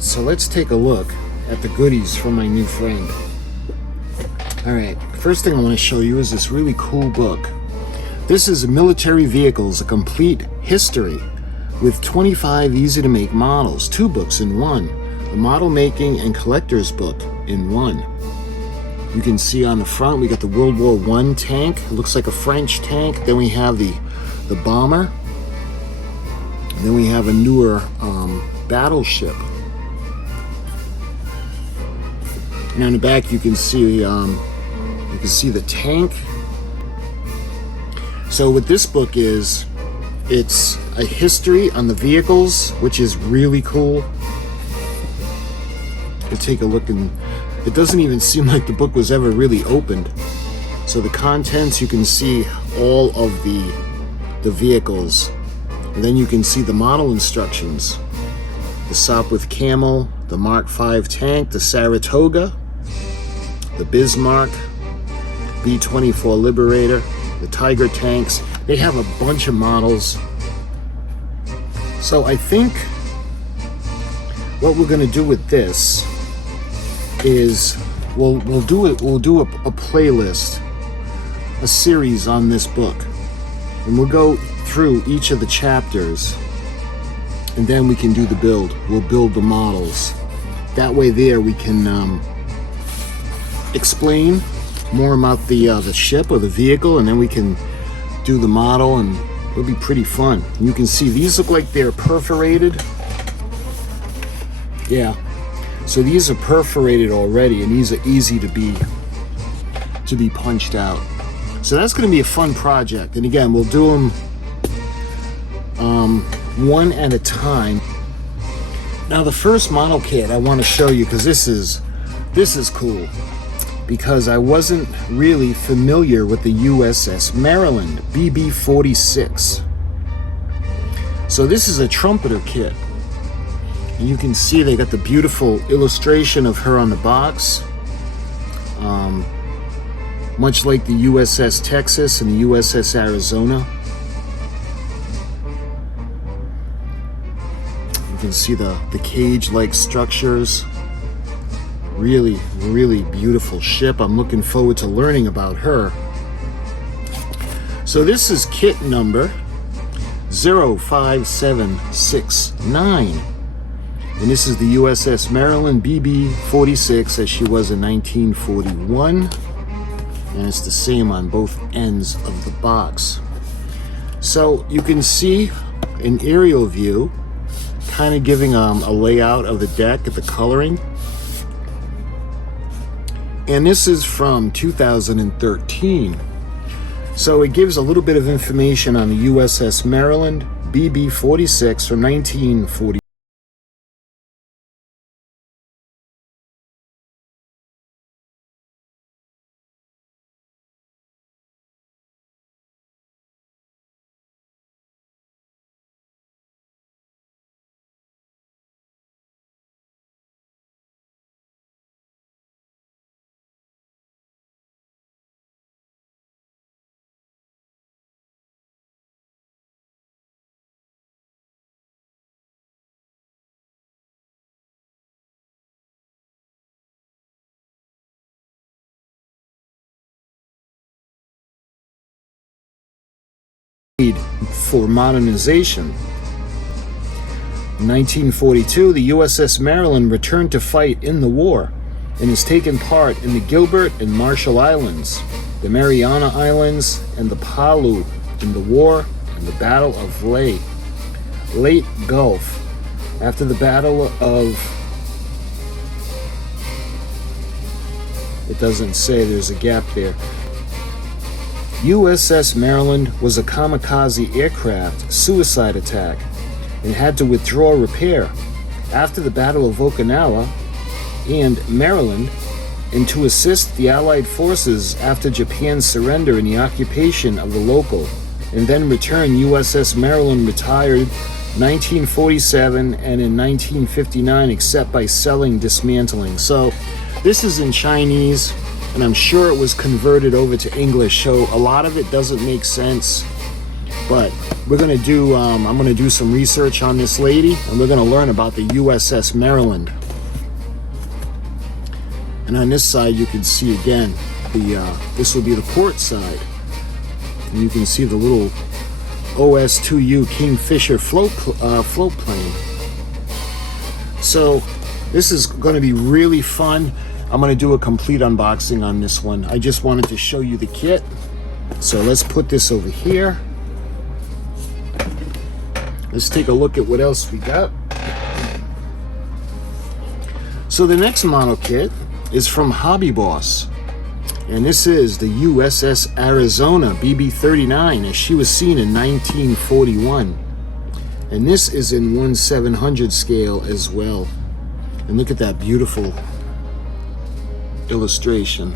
Alright, so let's take a look at the goodies from my new friend. Alright, first thing I want to show you is this really cool book. This is Military Vehicles, a Complete History, with 25 easy-to-make models, 2 books in one, a model making and collector's book in one. You can see on the front we got the World War I tank. It looks like a French tank. Then we have the bomber. And then we have a newer battleship. And on the back you can see the tank. So what this book is, it's a history on the vehicles, which is really cool. We'll take a look, and it doesn't even seem like the book was ever really opened. So the contents, you can see all of the vehicles. And then you can see the model instructions. The Sopwith Camel, the Mark V tank, the Saratoga, the Bismarck, B-24 Liberator, the Tiger tanks. They have a bunch of models. So I think what we're going to do with this is we'll do a playlist, a series on this book, and we'll go through each of the chapters, and then we can do the build. We'll build the models. That way there we can explain more about the ship or the vehicle, and then we can do the model, and it'll be pretty fun. You can see these look like they're perforated. Yeah, so these are perforated already, and these are easy to be punched out. So that's going to be a fun project, and again, we'll do them one at a time. Now the first model kit I want to show you, because this is cool, because I wasn't really familiar with the U.S.S. Maryland BB-46. So this is a trumpeter kit, and you can see they got the beautiful illustration of her on the box, much like the U.S.S. Texas and the U.S.S. Arizona. You can see the cage-like structures. Really, really beautiful ship. I'm looking forward to learning about her. So this is kit number 05769. And this is the U.S.S. Maryland BB-46 as she was in 1941. And it's the same on both ends of the box. So you can see an aerial view, kind of giving a layout of the deck at the coloring. And this is from 2013. So it gives a little bit of information on the U.S.S. Maryland BB-46 from 1940. For modernization. In 1942, the U.S.S. Maryland returned to fight in the war and has taken part in the Gilbert and Marshall Islands, the Mariana Islands, and the Palau in the war and the Battle of Leyte Gulf. After the Battle of... It doesn't say, there's a gap there. U.S.S. Maryland was a kamikaze aircraft suicide attack and had to withdraw repair after the Battle of Okinawa and Maryland, and to assist the Allied forces after Japan's surrender and the occupation of the local, and then return. U.S.S. Maryland retired 1947 and in 1959 except by selling, dismantling. So this is in Chinese, and I'm sure it was converted over to English, so a lot of it doesn't make sense. But we're going to do, I'm going to do some research on this lady, and we're going to learn about the U.S.S. Maryland. And on this side, you can see again, this will be the port side. And you can see the little OS-2U Kingfisher float plane. So this is going to be really fun. I'm going to do a complete unboxing on this one. I just wanted to show you the kit. So let's put this over here. Let's take a look at what else we got. So the next model kit is from Hobby Boss. And this is the U.S.S. Arizona BB-39 as she was seen in 1941. And this is in 1/700 scale as well. And look at that beautiful illustration.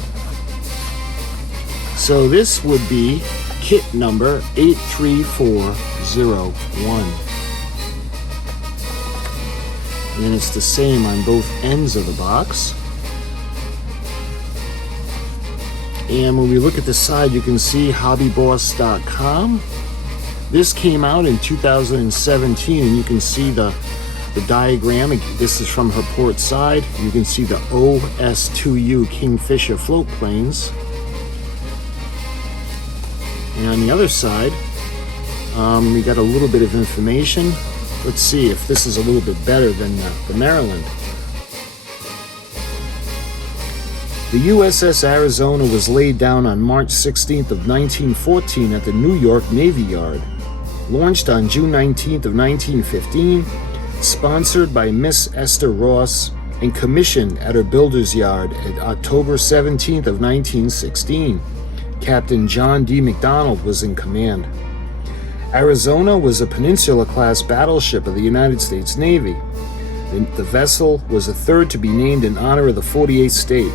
So this would be kit number 83401. And it's the same on both ends of the box. And when we look at the side, you can see hobbyboss.com. This came out in 2017, and you can see the diagram. This is from her port side. You can see the OS-2U Kingfisher float planes. And on the other side, we got a little bit of information. Let's see if this is a little bit better than the Maryland. The U.S.S. Arizona was laid down on March 16th of 1914 at the New York Navy Yard. Launched on June 19th of 1915, sponsored by Miss Esther Ross, and commissioned at her builder's yard at October 17th of 1916. Captain John D. McDonald was in command. Arizona was a Peninsula-class battleship of the United States Navy. The vessel was the third to be named in honor of the 48th state,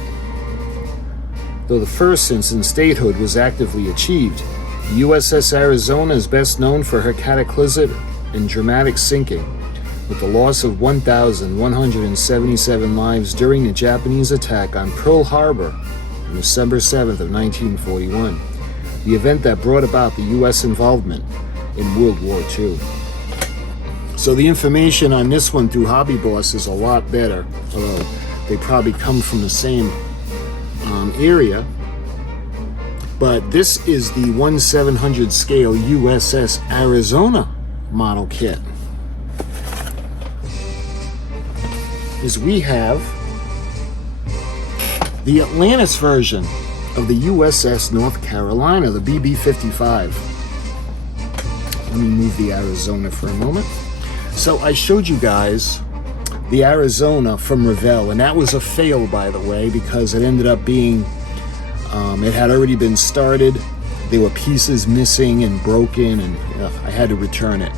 though the first since statehood was actively achieved. The U.S.S. Arizona is best known for her cataclysmic and dramatic sinking, with the loss of 1,177 lives during the Japanese attack on Pearl Harbor on December 7th of 1941, the event that brought about the U.S. involvement in World War II. So the information on this one through Hobby Boss is a lot better, although they probably come from the same area. But this is the 1/700 scale U.S.S. Arizona model kit. Is we have the Atlantis version of the U.S.S. North Carolina, the BB-55. Let me move the Arizona for a moment. So I showed you guys the Arizona from Revell, and that was a fail, by the way, because it ended up being, it had already been started. There were pieces missing and broken, and I had to return it.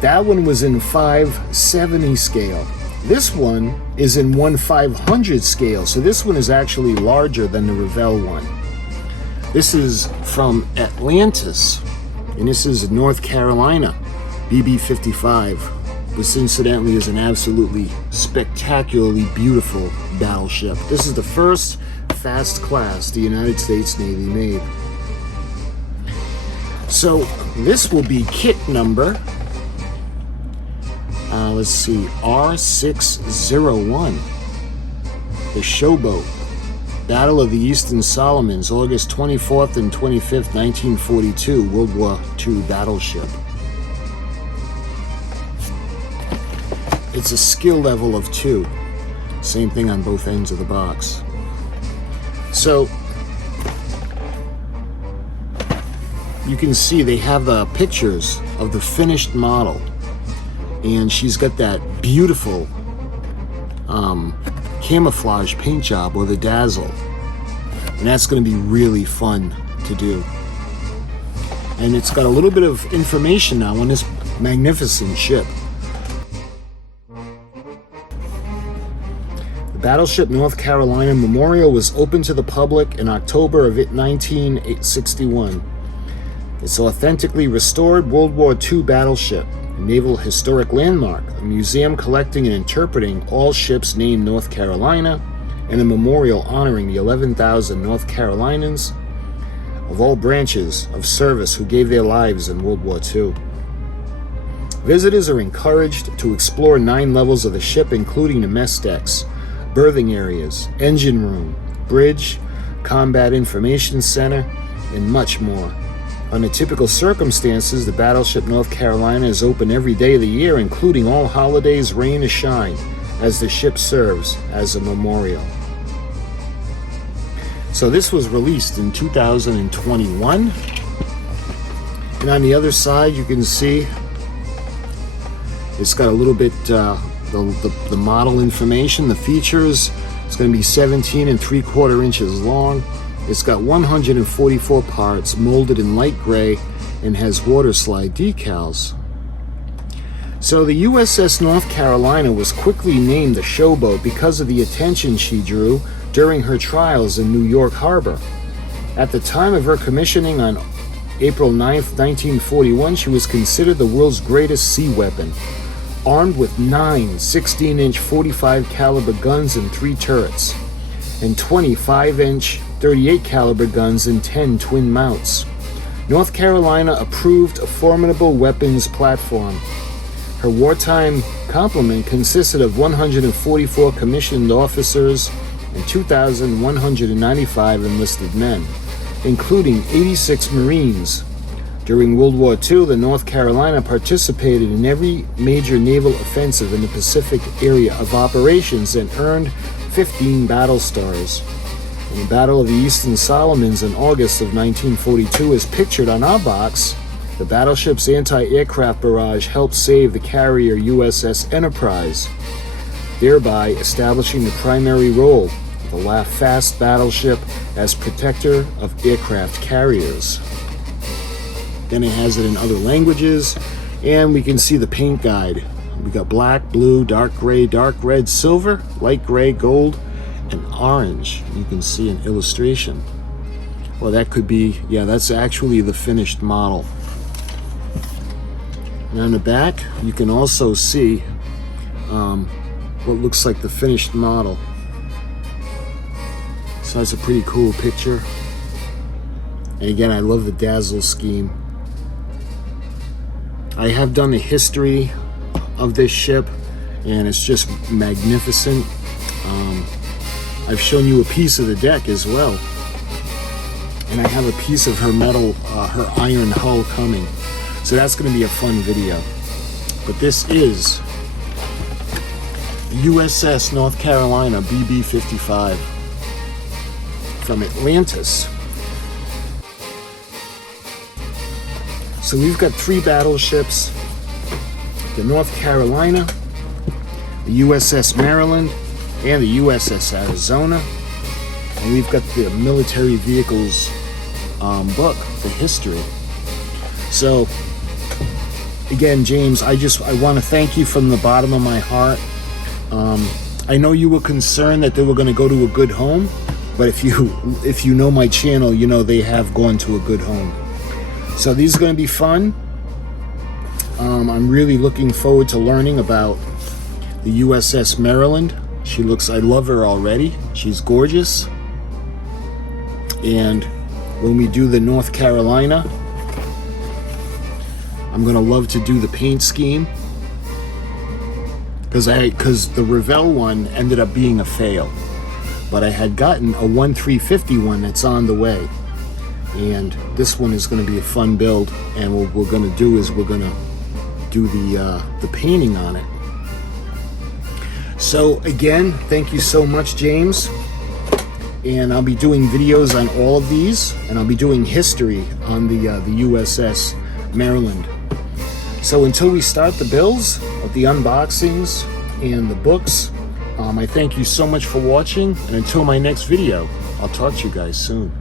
That one was in 570 scale. This one is in 1/500 scale, so this one is actually larger than the Revell one. This is from Atlantis, and this is North Carolina BB-55. This incidentally is an absolutely spectacularly beautiful battleship. This is the first fast class the United States Navy made. So this will be kit number, let's see, R601, the Showboat, Battle of the Eastern Solomons, August 24th and 25th, 1942, World War II battleship. It's a skill level of 2. Same thing on both ends of the box. So you can see they have the pictures of the finished model, and she's got that beautiful camouflage paint job, or the dazzle, and that's going to be really fun to do. And it's got a little bit of information now on this magnificent ship. The Battleship North Carolina Memorial was opened to the public in October of 1961. It's authentically restored World War II battleship, a naval historic landmark, a museum collecting and interpreting all ships named North Carolina, and a memorial honoring the 11,000 North Carolinians of all branches of service who gave their lives in World War II. Visitors are encouraged to explore 9 levels of the ship, including the mess decks, berthing areas, engine room, bridge, combat information center, and much more. Under typical circumstances, the battleship North Carolina is open every day of the year, including all holidays, rain or shine, as the ship serves as a memorial. So this was released in 2021. And on the other side, you can see it's got a little bit the model information, the features. It's going to be 17 3/4 inches long. It's got 144 parts, molded in light gray, and has water slide decals. So the U.S.S. North Carolina was quickly named a showboat because of the attention she drew during her trials in New York Harbor. At the time of her commissioning on April 9, 1941, she was considered the world's greatest sea weapon, armed with 9 16-inch 45 caliber guns and 3 turrets, and 25-inch 38 caliber guns and 10 twin mounts. North Carolina approved a formidable weapons platform. Her wartime complement consisted of 144 commissioned officers and 2,195 enlisted men, including 86 Marines. During World War II, the North Carolina participated in every major naval offensive in the Pacific area of operations and earned 15 battle stars. In the Battle of the Eastern Solomons in August of 1942, as pictured on our box, the battleship's anti-aircraft barrage helped save the carrier U.S.S. Enterprise, thereby establishing the primary role of the fast battleship as protector of aircraft carriers. Then it has it in other languages, and we can see the paint guide. We got black, blue, dark gray, dark red, silver, light gray, gold, and orange. You can see an illustration. Well, that could be, yeah, that's actually the finished model. And on the back, you can also see what looks like the finished model. So that's a pretty cool picture. And again, I love the dazzle scheme. I have done a history of this ship, and it's just magnificent. I've shown you a piece of the deck as well. And I have a piece of her metal, her iron hull coming. So that's going to be a fun video. But this is U.S.S. North Carolina BB-55 from Atlantis. So we've got 3 battleships: the North Carolina, the U.S.S. Maryland, and the U.S.S. Arizona. And we've got the military vehicles book, the history. So again, James, I want to thank you from the bottom of my heart. I know you were concerned that they were going to go to a good home, but if you know my channel, you know they have gone to a good home. So these are going to be fun. I'm really looking forward to learning about the U.S.S. Maryland. I love her already. She's gorgeous. And when we do the North Carolina, I'm going to love to do the paint scheme. Because the Revell one ended up being a fail. But I had gotten a 1-350 one that's on the way. And this one is going to be a fun build, and what we're going to do is we're going to do the painting on it. So again, thank you so much, James, and I'll be doing videos on all of these, and I'll be doing history on the U.S.S. Maryland. So until we start the builds of the unboxings and the books, I thank you so much for watching, and until my next video, I'll talk to you guys soon.